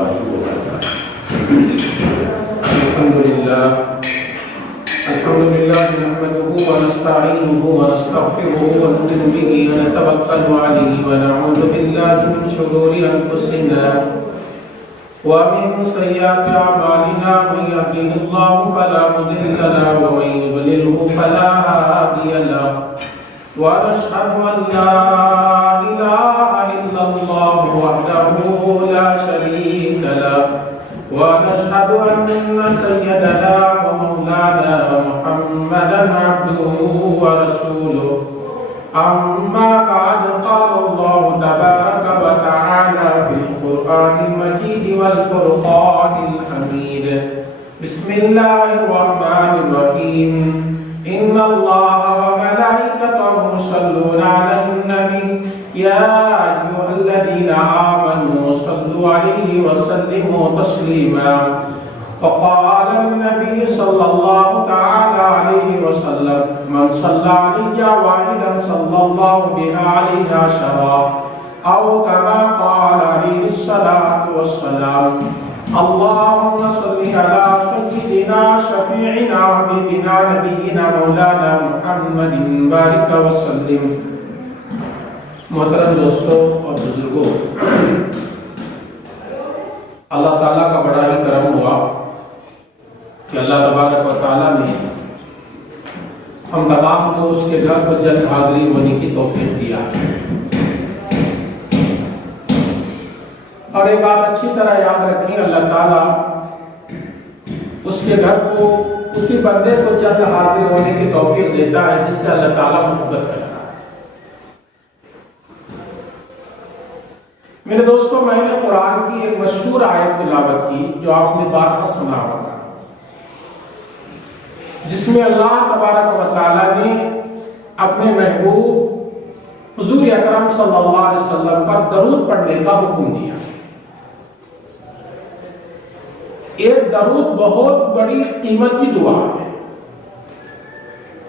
الله وبركاته. الحمد لله نحمده ونستعينه ونستغفره ونؤمن به ونتوكل عليه ونعوذ بالله من شرور أنفسنا ومن سيئات أعمالنا. من يهده الله فلا مضل له ومن يضلله فلا هادي له. ونشهد أن لا إله إلا الله وحده لا شريك له. ونشهد أن سيدنا ومولانا محمدا عبده ورسوله. أما بعد، قال الله تبارك وتعالى في القرآن المجيد والفرقان الحميد. بسم الله الرحمن الرحيم. إن الله وملائكته يصلون على النبي يا أيها الذين آمنوا صلوا عليه وسلموا تسليما. فقال النبي صلى الله تعالى عليه وسلم: من صلى علي واحدا صلى الله بها عليه عشرا، أو كما قال عليه الصلاة والسلام. اللهم صل على سيدنا شفيعنا حبيبنا نبينا مولانا محمد بارك وسلم. محترم دوستوں اور بزرگوں، اللہ تعالیٰ کا بڑا ہی کرم ہوا کہ اللہ تبارک و تعالیٰ نے ہم تمام کو اس کے گھر پر جلد حاضری ہونے کی توفیق دیا. اور ایک بات اچھی طرح یاد رکھیں، اللہ تعالیٰ اس کے گھر کو اسی بندے کو جلد حاضر ہونے کی توفیق دیتا ہے جس سے اللہ تعالیٰ محبت کرتا ہے. میرے دوستوں، میں نے قرآن کی ایک مشہور آیت تلاوت کی جو آپ نے بارہا سنا ہوگا، جس میں اللہ تبارک و تعالیٰ نے اپنے محبوب حضور اکرم صلی اللہ علیہ وسلم پر درود پڑھنے کا حکم دیا. ایک درود بہت بڑی قیمت کی دعا ہے.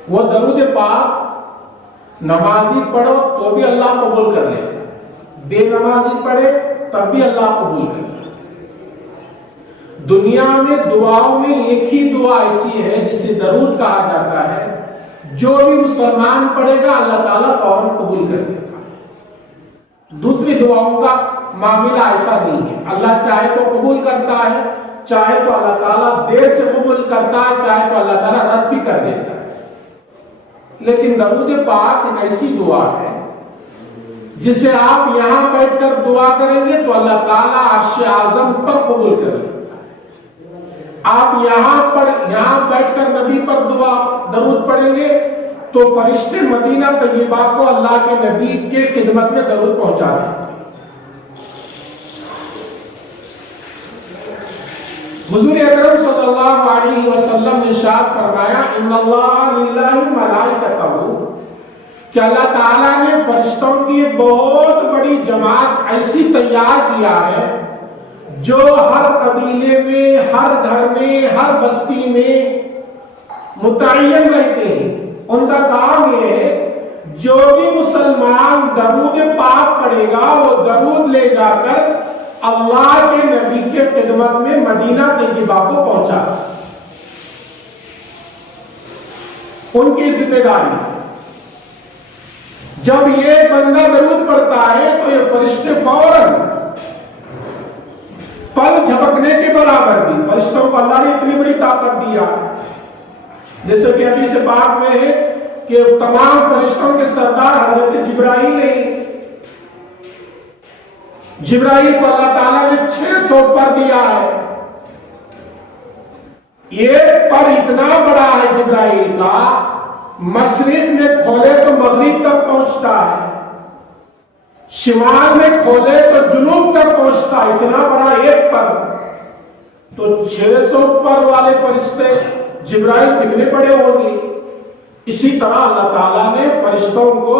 وہ درود پاک نمازی پڑھو تو بھی اللہ قبول کر لے، بے نمازی پڑھے تب بھی اللہ قبول کر لے. دنیا میں دعاؤں میں ایک ہی دعا ایسی ہے جسے درود کہا جاتا ہے، جو بھی مسلمان پڑھے گا اللہ تعالیٰ فوراً قبول کر لے گا. دوسری دعاؤں کا معاملہ ایسا نہیں ہے. اللہ چاہے تو قبول کرتا ہے، چاہے تو اللہ تعالیٰ دیر سے قبول کرتا ہے، چاہے تو اللہ تعالیٰ رد بھی کر دیتا ہے. لیکن درود پاک ایک ایسی دعا ہے جسے آپ یہاں بیٹھ کر دعا کریں گے تو اللہ تعالیٰ عرش اعظم پر قبول کرے گا. آپ یہاں بیٹھ کر نبی پر درود پڑھیں گے تو فرشتے مدینہ طیبہ کو اللہ کے نبی کے خدمت میں درود پہنچا دیں گے. حضور اکرم صلی اللہ علیہ وسلم نے ارشاد فرمایا: ان اللہ للہ ملائکتہ، کہ اللہ تعالیٰ نے فرشتوں کی ایک بہت بڑی جماعت ایسی تیار کیا ہے جو ہر قبیلے میں، ہر گھر میں، ہر بستی میں متعین رہتے ہیں. ان کا کام یہ ہے جو بھی مسلمان درود پاک پڑھے گا وہ درود لے جا کر اللہ کے نبی کے خدمت میں مدینہ طیبہ کو پہنچا. ان کی ذمہ داری. جب یہ بندہ درود پڑھتا ہے تو یہ فرشتے فوراً پل جھپکنے کے برابر بھی، فرشتوں کو اللہ نے اتنی بڑی طاقت دیا جیسے کہ حدیث پاک میں ہے کہ تمام فرشتوں کے سردار حضرت جبرائیل ہیں. جبرائیل کو اللہ تعالیٰ نے 600 پر دیا ہے. یہ پر اتنا بڑا ہے جبرائیل کا، مشرق میں کھولے تو مغرب تک پہنچتا ہے، شمال میں کھولے تو جنوب تک پہنچتا ہے. اتنا بڑا ایک پر. تو 600 پر والے فرشتے جبرائیل کتنے بڑے ہوں گے؟ اسی طرح اللہ تعالیٰ نے فرشتوں کو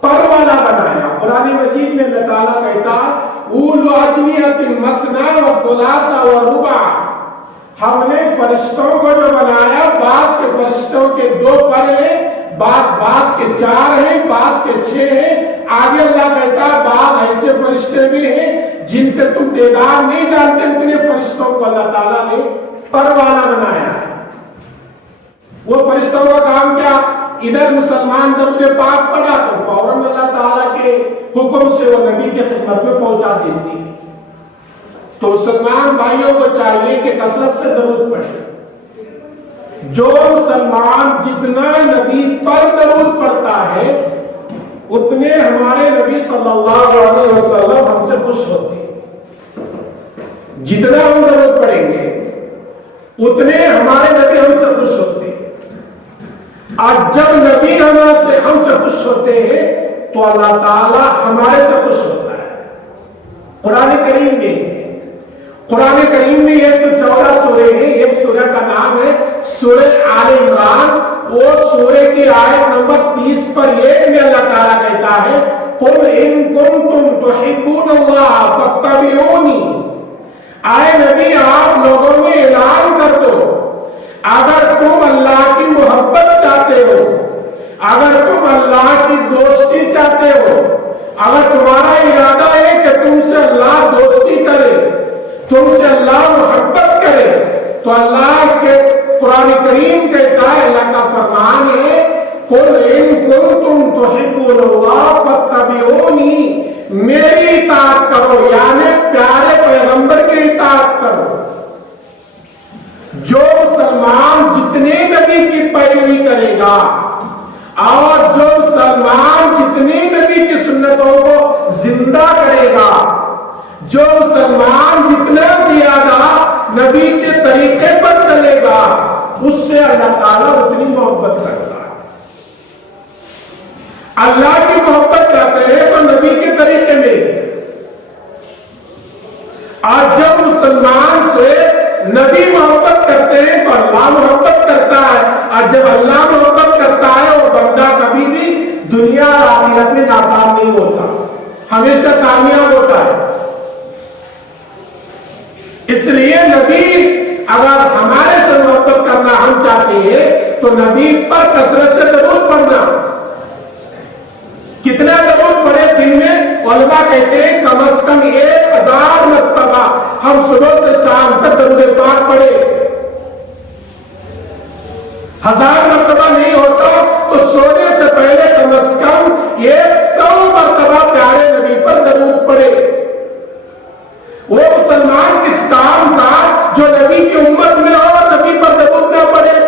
پر والا بنایا. قرآن مجید میں اللہ تعالیٰ کہتا ہے: اولو اجنحۃ مثنی و ثلاث و رباع. ہم نے فرشتوں کو جو بنایا، بعض کے فرشتوں کے 2 پر ہیں، بعض کے 4 ہیں، بعض کے 6 ہیں، آگے اللہ کہتا ہے بعض ایسے فرشتے بھی ہیں جن کے تم تعداد نہیں جانتے، اتنے فرشتوں کو اللہ تعالیٰ نے پروانہ بنایا ہے۔ وہ فرشتوں کا کام کیا؟ ادھر مسلمان درود پاک پڑھا تو فوراً اللہ تعالیٰ کے حکم سے وہ نبی کے خدمت میں پہنچا دیتی ہے۔ تو مسلمان بھائیوں کو چاہیے کہ کثرت سے درود پڑھیں۔ جو مسلمان جتنا نبی پر درود پڑھتا ہے اتنے ہمارے نبی صلی اللہ علیہ وسلم ہم سے خوش ہوتے ہیں۔ جتنا ہم درود پڑھیں گے اتنے ہمارے نبی ہم سے خوش ہوتے ہیں۔ آج جب نبی ہم سے خوش ہوتے ہیں تو اللہ تعالیٰ ہمارے سے خوش ہوتا ہے۔ قرآن کریم میں یہ 14 سورے ہیں، ایک سورہ کا نام ہے سورہ آل عمران۔ وہ سورہ کی آیت نمبر 30 پر ایک میں اللہ تعالیٰ کہتا ہے قُلْ إِن كُنتُمْ تُحِبُّونَ اللَّهَ فَاتَّبِعُونِي۔ آئے نبی آپ لوگوں میں اعلان کر دو اگر تم اللہ کی محبت چاہتے ہو، اگر تم اللہ کی دوستی چاہتے ہو، اگر تمہارا ارادہ ہے کہ تم سے اللہ دوستی کرے، تم سے اللہ محبت کرے، تو اللہ کے قرآن کریم کہتا ہے، اللہ کا فرمان ہے قُلْ إِن كُنتُمْ تُحِبُّونَ اللَّهَ فَاتَّبِعُونِي، میری اطاعت کرو، یعنی پیارے پیغمبر کی اطاعت کرو۔ جو مسلمان جتنے نبی کی پیروی کرے گا اور جو مسلمان جتنی نبی کی سنتوں کو زندہ کرے گا، جو مسلمان جتنا زیادہ نبی کے طریقے پر چلے گا، اس سے اللہ تعالیٰ اتنی محبت کرتا ہے۔ اللہ کی محبت چاہتے ہیں تو نبی کے طریقے میں۔ آج جب مسلمان سے نبی محبت کرتے ہیں تو اللہ محبت کرتا ہے، اور جب اللہ محبت کرتا ہے وہ بندہ کبھی بھی دنیا اور آخرت میں ناکام نہیں ہوتا، ہمیشہ کامیاب ہوتا ہے۔ اس لیے نبی اگر ہمارے سے محبت کرنا ہم چاہتے ہیں تو نبی پر کثرت سے درود پڑھنا۔ کتنا درود پڑھے دن میں؟ علماء کہتے ہیں کم از کم 1000 مرتبہ ہم صبح سے شام تک درود پاک پڑھے۔ 1000 مرتبہ نہیں ہوتا تو سونے سے پہلے کم از کم 100 مرتبہ پیارے نبی پر درود پڑھے۔ وہ مسلمان کس کام کا جو نبی کی امت میں اور نبی پر درود نہ پڑھے؟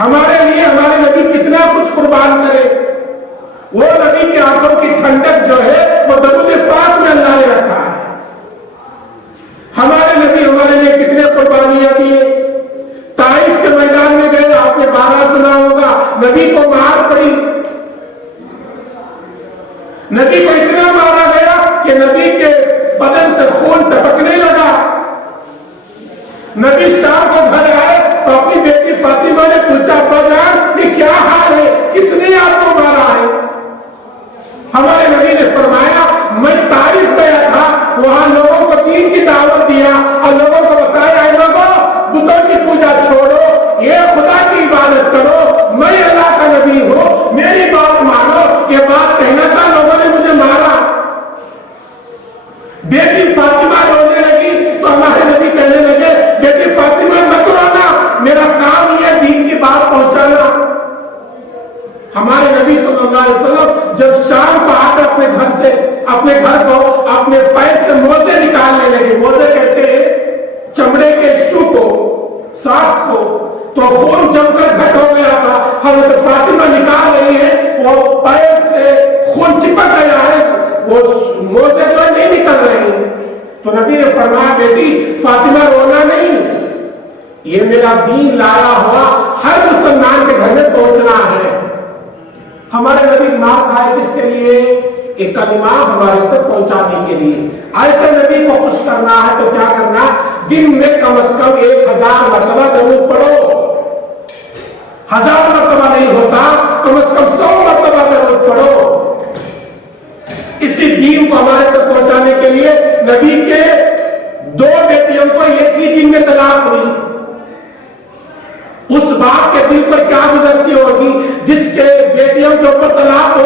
ہمارے لیے ہمارے نبی کتنا کچھ قربان کرے۔ وہ نبی کی آنکھوں کی ٹھنڈک جو ہے وہ درود پاک میں اللہ نے رکھا ہے۔ ہمارے نبی ہمارے لیے کتنے قربانیاں دیے۔ طائف کے میدان میں گئے، آپ نے 12 سنا ہوگا، نبی کو مار پڑی، نبی کو اتنا مارا گیا کہ نبی کے بدن سے خون ٹپکنے لگا۔ نبی شام کو گھر آئے تو اپنی بیٹی فاطمہ نے پوچھا ابا جان یہ کیا حال ہے، کس نے آپ کو مارا ہے؟ ہمارے نبی نے فرمایا میں طائف گیا تھا، وہاں لوگوں کو دین کی دعوت دیا اور لوگوں کو بتایا اے لوگوں بتوں کی پوجا چھوڑو، یہ خدا کی عبادت کرو، میں اللہ کا نبی ہوں، میری بات مانو۔ یہ بات کہنا تھا، لوگوں نے مجھے مارا۔ بیٹی فاطمہ رونے لگی تو ہمارے نبی کہنے لگے بیٹی فاطمہ مت رونا، میرا کام یہ دین کی بات پہنچانا۔ ہمارے نبی صلی اللہ علیہ وسلم جب شام کو آ کر اپنے گھر کو اپنے پیر سے موزے نکالنے لگے، موزے کہتے ہیں چمڑے کے شو کو، ساس کو، تو خون جم کر گھٹ ہو گیا تھا۔ حضرت فاطمہ نکال رہی ہے، وہ پیر سے خون چپک گیا ہے، وہ موزے جو نہیں نکل رہے ہیں۔ تو نبی نے فرمایا بیٹی فاطمہ رونا نہیں، یہ میرا دین لایا ہوا ہر مسلمان کے گھر میں پہنچنا ہے۔ ہمارے نبی ماں کھائے کس کے لیے؟ ایک کلمہ ہمارے تک پہنچانے کے لیے۔ ایسے نبی کو خوش کرنا ہے تو کیا کرنا؟ دن میں کم از کم 1000 مرتبہ درود پڑھو۔ 1000 مرتبہ نہیں ہوتا، کم از کم 100 مرتبہ درود پڑھو۔ اسی دین کو ہمارے تک پہنچانے کے لیے نبی کے 2 بیٹیوں کو ایک ہی دن میں طلاق ہوئی۔ اس باپ کے دل پر کیا گزرتی ہوگی جس کے بیٹیوں کے اوپر طلاق ہو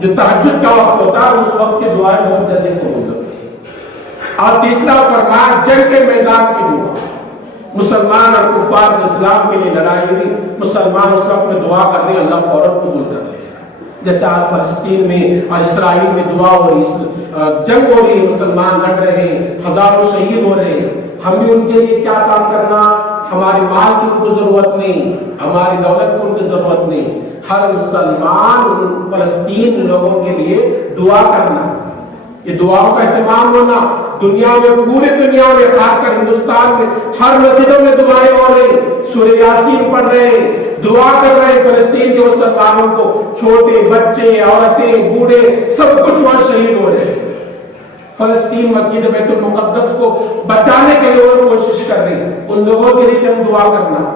جو تہجد کا وقت ہوتا ہے اس وقت کی دعائیں بہت جلدی قبول ہوتی ہیں۔ اور تیسرا فرمایا جنگ کے میدان کی دعا، مسلمان اور کفار سے اسلام کے لیے لڑائی ہوئی، مسلمان اس وقت میں دعا کر رہے ہیں، اللہ فوراً قبول کر لے گا۔ جیسے آج فلسطین میں اور اسرائیل میں دعا ہو رہی، جنگ ہو رہی ہے، مسلمان لڑ رہے ہیں، ہزاروں شہید ہو رہے ہیں، ہم بھی ان کے لیے کیا کام کرنا؟ ہمارے مال کی ان کو ضرورت نہیں، ہماری دولت کی ان کی ضرورت نہیں، ہر مسلمان فلسطین لوگوں کے لیے دعا کرنا، یہ دعاؤں کا اہتمام ہونا۔ دنیا میں، پوری دنیا میں، خاص کر ہندوستان میں ہر مسجدوں میں دعائیں ہو رہی، سورہ یاسین پڑھ رہے ہیں، دعا کر رہے ہیں فلسطین کے مسلمانوں کو، چھوٹے بچے، عورتیں، بوڑھے، سب کچھ وہاں شہید ہو رہے ہیں۔ فلسطین مسجد بیت المقدس کو بچانے کے لیے وہ کوشش کر رہی ہیں، ان لوگوں کے لیے ہم دعا کرنا۔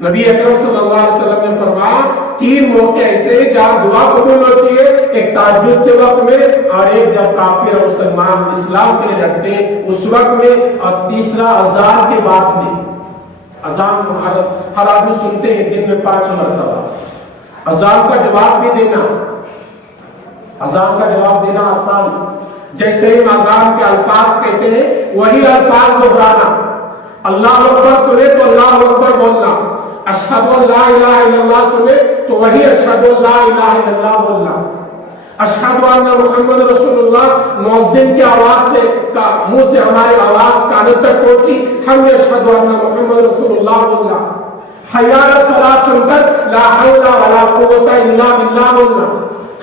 نبی اکرم صلی اللہ علیہ وسلم نے فرمایا 3 موقع ایسے جہاں دعا قبول ہوتی ہے، ایک تہجد کے وقت میں، اور ایک جب کافر اور مسلمان اسلام کے لیے لڑتے ہیں اس وقت میں، اور تیسرا اذان کے بعد میں۔ اذان ہر آدمی سنتے ہیں دن میں 5 مرتبہ، اذان کا جواب بھی دینا، اذان کا جواب دینا آسان، جیسے ہم اذان کے الفاظ کہتے ہیں وہی الفاظ دہرانا، اللہ اکبر سنے تو اللہ اکبر بولنا، اشہد ان لا الہ الا اللہ سنے تو وہی اشہد ان لا الہ الا اللہ بولنا، اشہد ان محمد رسول اللہ مؤذن کی آواز سے منہ سے ہماری آواز کانوں تک پہنچی، ہم نے اشہد ان محمد رسول اللہ بولنا، حی علی الصلاۃ سن کر لا حول ولا قوت الا باللہ بولنا،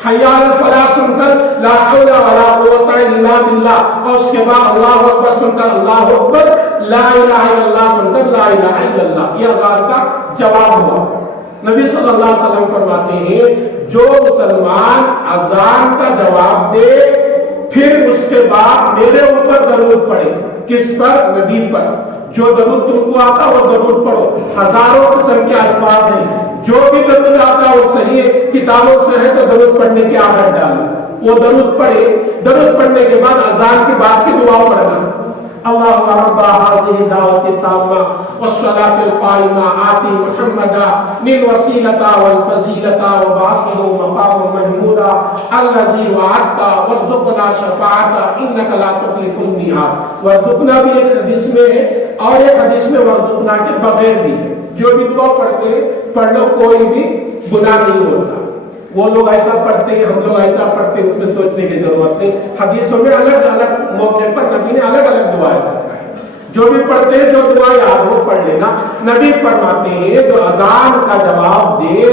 حی علی الفلاح سن کر لا حول ولا قوت الا باللہ، اور اس کے بعد اللہ اکبر سن کر اللہ اکبر، لا الہ الا اللہ سن کر لا الہ الا اللہ، یہ اذان کا جواب ہوا۔ نبی صلی اللہ علیہ وسلم فرماتے ہیں جو مسلمان اذان کا جواب دے پھر اس کے بعد میرے اوپر درود پڑھے، کس پر؟ نبی پر، جو درود تم کو آتا وہ درود پڑھو، ہزاروں قسم کے الفاظ ہیں، جو بھی درود آتا ہے وہ صحیح کتابوں سے ہے تو درود پڑھنے کی عادت ڈالو، وہ درود پڑھے، درود پڑھنے کے بعد اذان کے بعد کی دعا پڑھنا، اللہم رب هذه الدعوة التامة والصلاة القائمة آت محمدا الوسيلة والفضيلة وابعثه مقاما محمودا الذي وعدته وارزقنا شفاعته انك لا تخلف الميعاد۔ وارزقنا بھی ایک حدیث میں ہے اور ایک حدیث میں وارزقنا کے بغیر بھی ہے، جو بھی دعا پڑھتے پڑھ لو، کوئی بھی گناہ نہیں ہوتا، وہ لوگ ایسا پڑھتے ہیں، ہم لوگ ایسا پڑھتے ہیں، اس میں سوچنے کی ضرورت نہیں، حدیثوں میں الگ الگ موقع پر نبی نے الگ الگ دعائیں سکھائی، جو بھی پڑھتے ہیں جو دعا یاد ہو پڑھ لینا۔ نبی فرماتے ہیں جو اذان کا جواب دے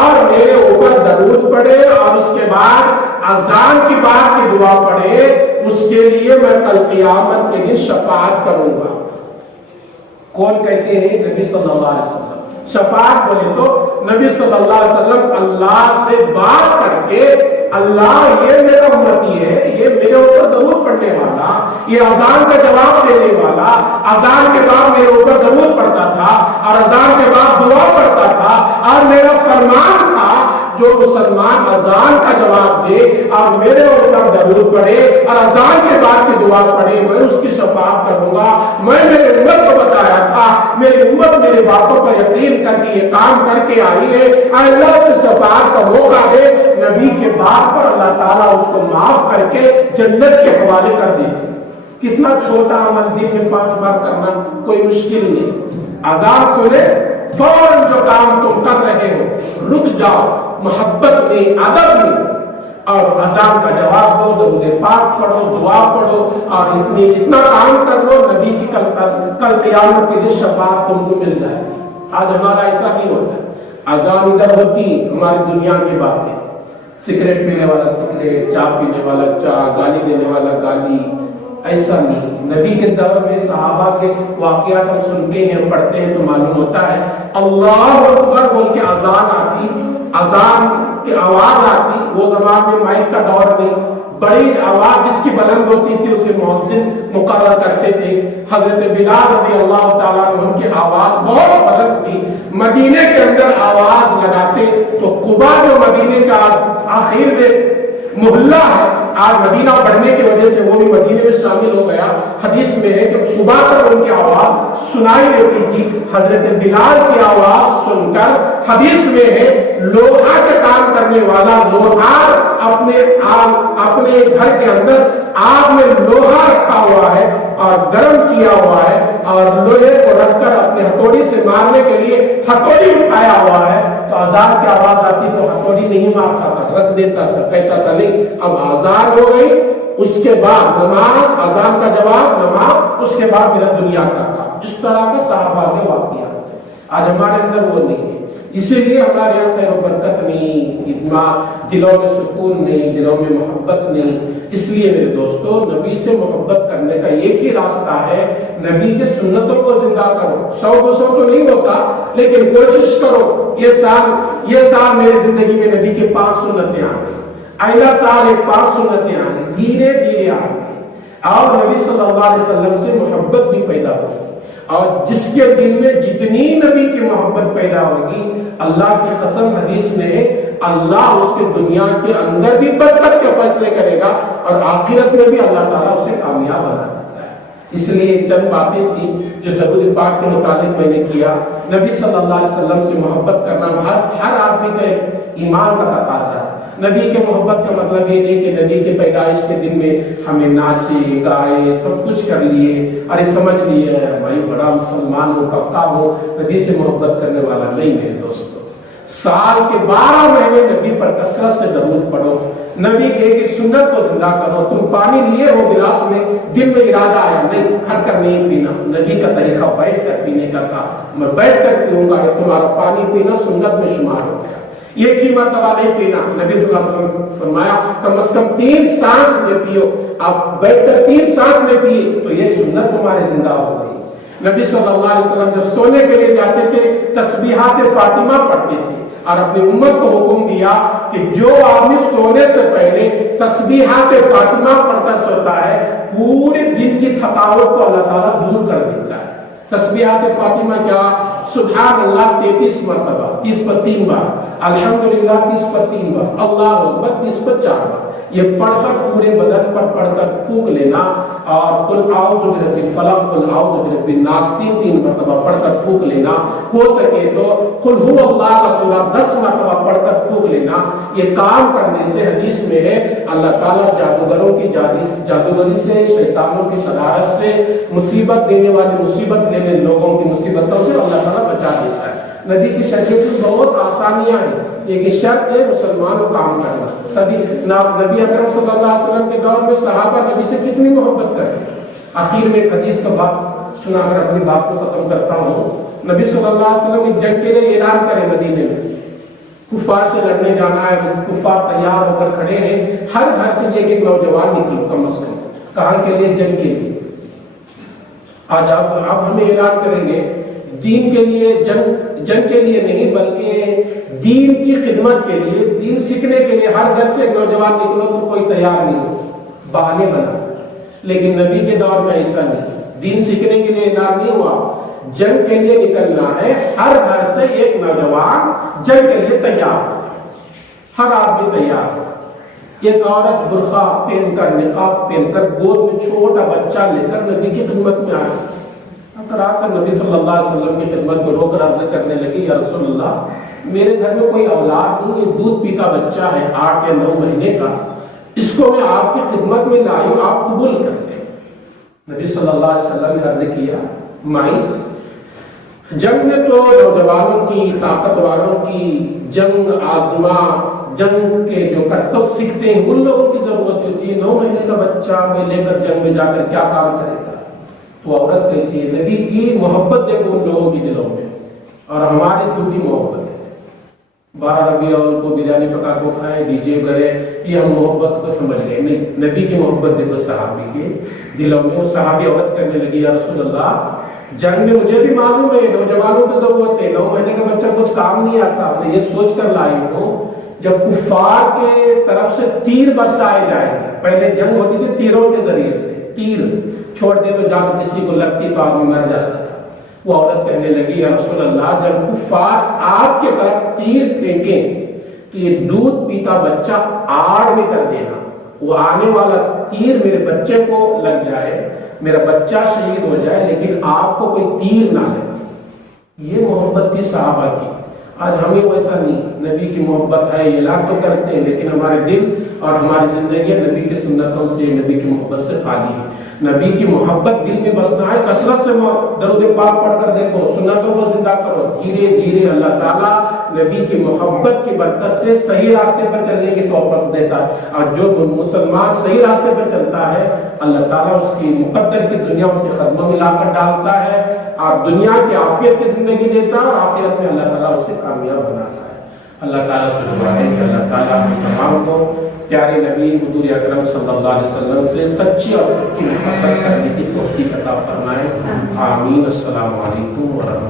اور میرے اوپر درود پڑھے اور اس کے بعد اذان کی بعد کی دعا پڑھے، اس کے لیے میں کل قیامت کے دن شفاعت کروں گا۔ کون کہتے ہیں؟ نبی صلی اللہ علیہ وسلم۔ شفاعت بولے تو نبی صلی اللہ علیہ وسلم اللہ سے بات کر کے، اللہ یہ میرا امتی ہے، یہ میرے اوپر درود پڑھنے والا، یہ اذان کا جواب دینے والا، اذان کے بعد میرے اوپر درود پڑھتا تھا اور اذان کے بعد دعا پڑھتا تھا، اور میرا فرمان تھا جو مسلمان اذان کا جواب دے اور میرے اوپر درود پڑھے اور اذان کے بعد کی دعا پڑھے، میں اس کی شفاعت کروں گا۔ میں میرے امت کو بتایا تھا، میری امت میرے باتوں پر یقین کر کے یہ کام کر کے آئی ہے، اللہ سے شفاعت کا موقع ہے، نبی کے بات پر اللہ تعالیٰ اس کو معاف کر کے جنت کے حوالے کر دے۔ کتنا چھوٹا عمل دن میں 5 بار کرنا کوئی مشکل نہیں۔ اذان سنے فوراً جو کام تم کر رہے ہو رک جاؤ، محبت میں، ادب میں، اور اذان کا جواب دو، درود پاک پڑھو، دعا پڑھو، اور اس میں اتنا کام کر لو نبی کی کل قیامت کے دن شفاعت تم کو مل جائے۔ آج ہمارا ایسا نہیں ہوتا، اذان ادھر ہوتی ہماری دنیا کی باتیں، سگریٹ پینے والا سگریٹ، چائے پینے والا چائے، گالی دینے والا گالی، ایسا نہیں۔ نبی کے دور میں صحابہ کے واقعات ہم سنتے ہیں، پڑھتے ہیں تو معلوم ہوتا ہے اللہ اکبر بول کے اذان آتی، اذان کی آواز آتی، وہ زمان میں مائک کا دور نہیں، بڑی آواز جس کی بلند ہوتی تھی اسے مؤذن مقرر کرتے تھے۔ حضرت بلال رضی اللہ تعالیٰ عنہ کی آواز بہت بلند تھی، مدینے کے اندر آواز لگاتے تو قبا جو مدینے کا آخر میں محلہ ہے آج مدینہ بڑھنے کی وجہ سے وہ بھی مدینے میں شامل ہو گیا۔ حدیث میں ہے کہ قبا تک ان کی آواز سنائی دیتی تھی۔ حضرت بلال کی آواز سن کر حدیث میں ہے لوہا کا کام کرنے والا لوہار اپنے گھر کے اندر آگ میں لوہا رکھا ہوا ہے اور گرم کیا ہوا ہے اور لوہے کو رکھ کر اپنے ہتھوڑی سے مارنے کے لیے ہتھوڑی اٹھایا ہوا ہے، تو اذان کی آواز آتی تو ہتھوڑی نہیں مارتا تھا، رکھ دیتا تھا، کہتا تھا نہیں اب آزان ہو گئی، اس کے بعد نماز، اذان کا جواب نماز، اس کے بعد میرا دنیا کا کام۔ اس طرح کے صحابہ کے واقعات آج ہمارے اندر وہ نہیں ہے، اسی لیے ہمارے یہاں خیر و برکت نہیں، اطمینان، دلوں میں سکون نہیں، دلوں میں محبت نہیں۔ اس لیے میرے دوستو نبی سے محبت کرنے کا ایک ہی راستہ ہے، نبی کے سنتوں کو زندہ کرو۔ 100 تو نہیں ہوتا لیکن کوشش کرو یہ سال میری زندگی میں نبی کے 5 سنتیں آ گئی، اگلا سال ایک 5 سنتیں آ گئی، دھیرے دھیرے آ گئی اور نبی صلی اللہ علیہ وسلم سے محبت بھی پیدا ہوگی۔ اور جس کے دل میں جتنی نبی کی محبت پیدا ہوگی، اللہ کی قسم حدیث میں اللہ اس کے دنیا کے اندر بھی برکت کے فیصلے کرے گا اور آخرت میں بھی اللہ تعالیٰ اسے کامیاب بنا دیتا ہے۔ اس لیے چند باتیں تھیں جو درود پاک کے متعلق میں نے کیا۔ نبی صلی اللہ علیہ وسلم سے محبت کرنا ہر آدمی کا ایمان کا تقاضا ہے۔ نبی کے محبت کا مطلب یہ نہیں کہ نبی کے پیدائش کے دن میں ہمیں ناچے گائے سب کچھ کر لیے، ارے سمجھ لیے بھائی بڑا مسلمان ہو پکا ہو، نبی سے محبت کرنے والا نہیں میرے دوستو۔ سال کے 12 مہینے نبی پر کثرت سے درود پڑھو، نبی کے ایک سنت کو زندہ کرو۔ تم پانی لیے ہو گلاس میں، دل میں ارادہ آیا نہیں کھڑ کر نہیں پینا، نبی کا طریقہ بیٹھ کر پینے کا تھا، میں بیٹھ کر پیوں گا، یہ تمہارا پانی پینا سنت میں شمار ہو گیا۔ ایک ہی مرتبہ نہیں پینا، نبی صلی اللہ علیہ وسلم نے فرمایا کم از کم 3 سانس میں پیو۔ آپ بیٹھ کر 3 سانس میں پیے تو یہ سنت تمہارے زندہ ہو گئی۔ نبی صلی اللہ علیہ وسلم جب سونے کے لیے جاتے تھے تسبیحات فاطمہ پڑھتے تھے اور اپنی امت کو حکم دیا کہ جو آدمی سونے سے پہلے تسبیحات فاطمہ پڑھتا سوتا ہے پورے دن کی تھکاوٹ کو اللہ تعالیٰ دور کر دیتا ہے۔ تسبیحات فاطمہ کیا؟ سبحان اللہ 33 مرتبہ، 30 پر 3 بار، الحمدللہ 30 پر 3 بار، اللہ اکبر 30 پر 4 بار۔ یہ پڑھ کر پورے بدن پر پڑھ کر پھونک لینا اور قل اعوذ برب الفلق، قل اعوذ برب الناس 3 مرتبہ پڑھ کر پھونک لینا، ہو سکے تو قل هو اللہ کا سورہ 10 مرتبہ پڑھ کر پھونک لینا۔ یہ کام کرنے سے حدیث میں ہے اللہ تعالیٰ جادوگروں کی جادوگری سے، شیطانوں کی شرارت سے، مصیبت دینے والے مصیبت دینے لوگوں کی مصیبتوں سے اللہ تعالیٰ بچا دیتا ہے۔ نبی کی شریعت میں بہت آسانیاں ہیں، ایک شرط ہے مسلمان کو کام کرنا۔ سبھی نبی اکرم صلی اللہ علیہ وسلم کے دور میں صحابہ نبی سے کتنی محبت کرتے ہیں۔ آخر میں ایک حدیث کا بات سنا کر اپنی بات کو ختم کرتا ہوں۔ نبی صلی اللہ علیہ وسلم ایک جنگ کے لیے اعلان کرے مدینے میں، کفار سے لڑنے جانا ہے، کفار تیار ہو کر کھڑے ہیں، ہر گھر سے ایک نوجوان نکلو کم از کم، کہاں کے لیے؟ جنگ کے لیے۔ آج اب ہمیں اعلان کریں گے دین کے لیے، جنگ کے لیے نہیں بلکہ دین کی خدمت کے لیے، دین سیکھنے کے لیے ہر گھر سے ایک نوجوان نکلو تو کوئی تیار نہیں ہو، بہانے بنا۔ لیکن نبی کے دور میں ایسا نہیں، دین سیکھنے کے لیے اعلان نہیں ہوا، جنگ کے لیے نکلنا ہے، ہر گھر سے ایک نوجوان جنگ کے لیے تیار، ہر آدمی تیار۔ ایک عورت برقع پہن کر، نقاب پہن کر، گود میں چھوٹا بچہ لے کر نبی کی خدمت میں آئی، آ کر نبی صلی اللہ علیہ وسلم کی خدمت کو روک رد کرنے لگی، یا رسول اللہ میرے گھر میں کوئی اولاد نہیں، یہ دودھ پیتا بچہ ہے 8 یا 9 مہینے کا، اس کو میں آپ کی خدمت میں لائی ہوں، آپ قبول کر لیں۔ نبی صلی اللہ علیہ وسلم نے عرض کیا مائی جنگ میں تو نوجوانوں کی، طاقتوروں کی، جنگ آزما، جنگ کے جو کرتب سیکھتے ہیں ان لوگوں کی ضرورت ہوتی ہے، 9 مہینے کا بچہ میں لے کر جنگ میں جا کر کیا کام کرے گا؟ تو عورت کہتی ہے نبی کی محبت دیکھو ان لوگوں کی دلوں میں، اور ہماری جھوٹی محبت ہے، 12 ربیع الاول کو بریانی پکا کو کھائے، ڈی جے کرے، یہ ہم محبت کو سمجھ گئے نہیں۔ نبی کی محبت دیکھو صحابی کے دلوں میں۔ وہ صحابی عورت کہنے لگی یا رسول اللہ جنگ میں مجھے بھی معلوم ہے نوجوانوں کی ضرورت ہے، 9 مہینے کا بچہ کچھ کام نہیں آتا، میں یہ سوچ کر لائی ہوں جب کفار کے طرف سے تیر برسائے جائیں گے، پہلے جنگ ہوتی تھی تیروں کے ذریعے سے، تیر چھوڑ دے تو جا کر کسی کو لگتی تو آدمی مر جاتا تھا۔ وہ عورت کہنے لگی یا رسول اللہ جب کفار آپ کے طرف تیر پھینکیں تو یہ دودھ پیتا بچہ آڑ میں کر دینا، وہ آنے والا تیر میرے بچے کو لگ جائے، میرا بچہ شہید ہو جائے، لیکن آپ کو کوئی تیر نہ لگے۔ یہ محبت تھی صحابہ کی۔ آج ہمیں ویسا نہیں، نبی کی محبت ہے اعلان تو کرتے ہیں، لیکن ہمارے دل اور ہماری زندگی نبی کی سنتوں سے، نبی کی محبت سے خالی ہے۔ نبی کی محبت دل میں بسنا ہے، کثرت سے درود پاک پڑھ کر دیکھو، سنتوں کو زندہ کرو، دھیرے دھیرے اللہ تعالیٰ نبی کی محبت کی برکت سے صحیح راستے پر چلنے کی توفیق دیتا ہے۔ اور جو مسلمان صحیح راستے پر چلتا ہے، اللہ تعالیٰ اس کی مقدر کی دنیا اس کے قدموں میں لا کر ڈالتا ہے، اور دنیا کی عافیت کی زندگی دیتا ہے، اور آخرت میں اللہ تعالیٰ اسے کامیاب بناتا ہے۔ اللہ تعالیٰ سے دعا ہے کہ اللہ تعالیٰ ہم تمام کو پیارے نبی حضور اکرم صلی اللہ علیہ وسلم سے سچی اور پکی محبت کرنے کی توفیق عطا فرمائے۔ آمین۔ السلام علیکم ورحمۃ اللہ۔